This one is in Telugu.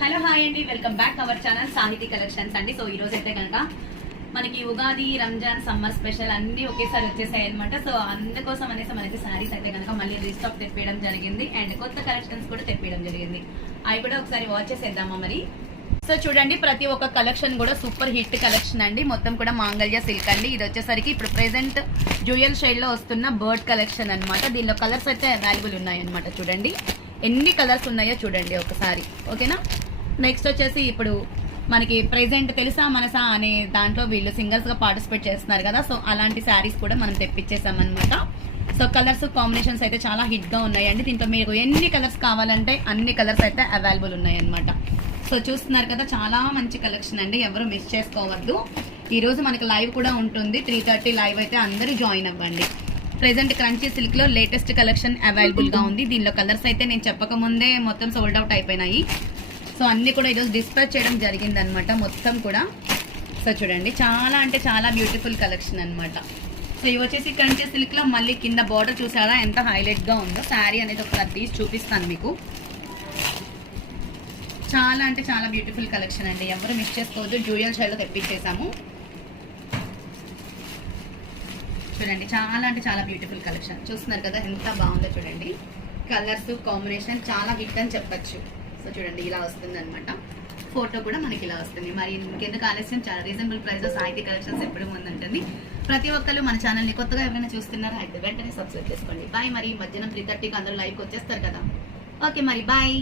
హలో హాయ్ అండి, వెల్కమ్ బ్యాక్ అవర్ ఛానల్ సాహితీ కలెక్షన్స్ అండి. సో ఈ రోజు అయితే కనుక మనకి ఉగాది, రంజాన్, సమ్మర్ స్పెషల్ అన్ని ఒకేసారి వచ్చేసాయి అనమాట. సో అందుకోసం అనేసి మనకి శారీస్ అయితే కనుక మళ్ళీ రీస్టాక్ తెప్పియడం జరిగింది అండ్ కొత్త కలెక్షన్స్ కూడా తెప్పియడం జరిగింది. అవి కూడా ఒకసారి వాచ్ చేసేద్దామా మరి. సో చూడండి, ప్రతి ఒక్క కలెక్షన్ కూడా సూపర్ హిట్ కలెక్షన్ అండి. మొత్తం కూడా మాంగళ్య సిల్క్ అండి. ఇది వచ్చేసరికి ఇప్పుడు ప్రెసెంట్ డ్యూయల్ షేడ్ లో వస్తున్న బర్డ్ కలెక్షన్ అనమాట. దీనిలో కలర్స్ అయితే అవైలబుల్ ఉన్నాయన్నమాట. చూడండి ఎన్ని కలర్స్ ఉన్నాయో చూడండి ఒకసారి, ఓకేనా. నెక్స్ట్ వచ్చేసి ఇప్పుడు మనకి ప్రెసెంట్ తెలుసా మనసా అనే దాంట్లో వీళ్ళు సింగల్స్ గా పార్టిసిపేట్ చేస్తున్నారు కదా. సో అలాంటి శారీస్ కూడా మనం తెప్పించేసాం అనమాట. సో కలర్స్ కాంబినేషన్స్ అయితే చాలా హిట్ గా ఉన్నాయండి. దీంట్లో మీకు ఎన్ని కలర్స్ కావాలంటే అన్ని కలర్స్ అయితే అవైలబుల్ ఉన్నాయి అనమాట. సో చూస్తున్నారు కదా, చాలా మంచి కలెక్షన్ అండి, ఎవరు మిస్ చేసుకోవద్దు. ఈ రోజు మనకి లైవ్ కూడా ఉంటుంది, 3:30 లైవ్ అయితే అందరూ జాయిన్ అవ్వండి. ప్రెసెంట్ క్రంచీ సిల్క్ లో లేటెస్ట్ కలెక్షన్ అవైలబుల్ గా ఉంది. దీనిలో కలర్స్ అయితే నేను చెప్పక ముందే మొత్తం సోల్డ్ అవుట్ అయిపోయినాయి. సో అన్ని కూడా ఈరోజు డిస్పాచ్ చేయడం జరిగింది అనమాట మొత్తం కూడా. సో చూడండి, చాలా అంటే చాలా బ్యూటిఫుల్ కలెక్షన్ అనమాట. సో ఇవి వచ్చేసి క్రంచీ సిల్క్ లో మళ్ళీ కింద బార్డర్ చూసారా ఎంత హైలైట్ గా ఉందో. శారీ అనేది ఒకసారి తీసి చూపిస్తాను మీకు. చాలా అంటే చాలా బ్యూటిఫుల్ కలెక్షన్ అండి, ఎవరు మిస్ చేసుకోవద్దు. డ్యూయల్ షేడ్ లో తెప్పించేసాము. చూడండి, చాలా అంటే చాలా బ్యూటిఫుల్ కలెక్షన్. చూస్తున్నారు కదా ఎంత బాగుందో చూడండి. కలర్స్ కాంబినేషన్ చాలా హిట్ అని చెప్పచ్చు. సో చూడండి, ఇలా వస్తుంది అనమాట. ఫోటో కూడా మనకి ఇలా వస్తుంది. మరి ఇంకెందుకు ఆలస్యం, చాలా రీజనబుల్ ప్రైస్ సాహితీ కలెక్షన్స్ ఎప్పుడు ముందుంటుంది. ప్రతి ఒక్కరు మన ఛానల్ని కొత్తగా ఎవరైనా చూస్తున్నారా అయితే వెంటనే సబ్స్క్రైబ్ చేసుకోండి. బాయ్. మరి మధ్యాహ్నం 3:30కి అందరూ లైవ్కి వచ్చేస్తారు కదా. ఓకే మరి బాయ్.